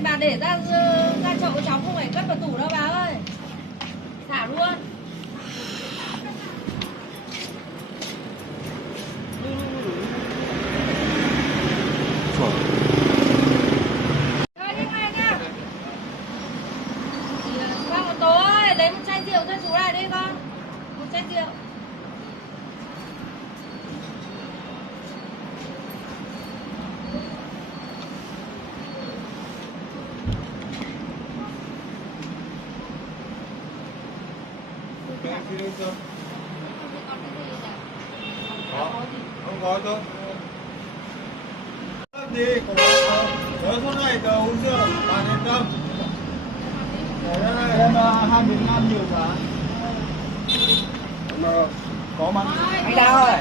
thì bà để ra chậu của cháu, không phải cất vào tủ đâu bà ơi. Thả luôn. Thôi đi ngay nhá. Con một Tố ơi, lấy một chai rượu cho chú này đi con. Một chai rượu. Không có thôi. Gì có nhớ số này tờ uống rượu bạn yên tâm. Em 20 ngàn nhiều quá. Có mà. Anh Đào ơi.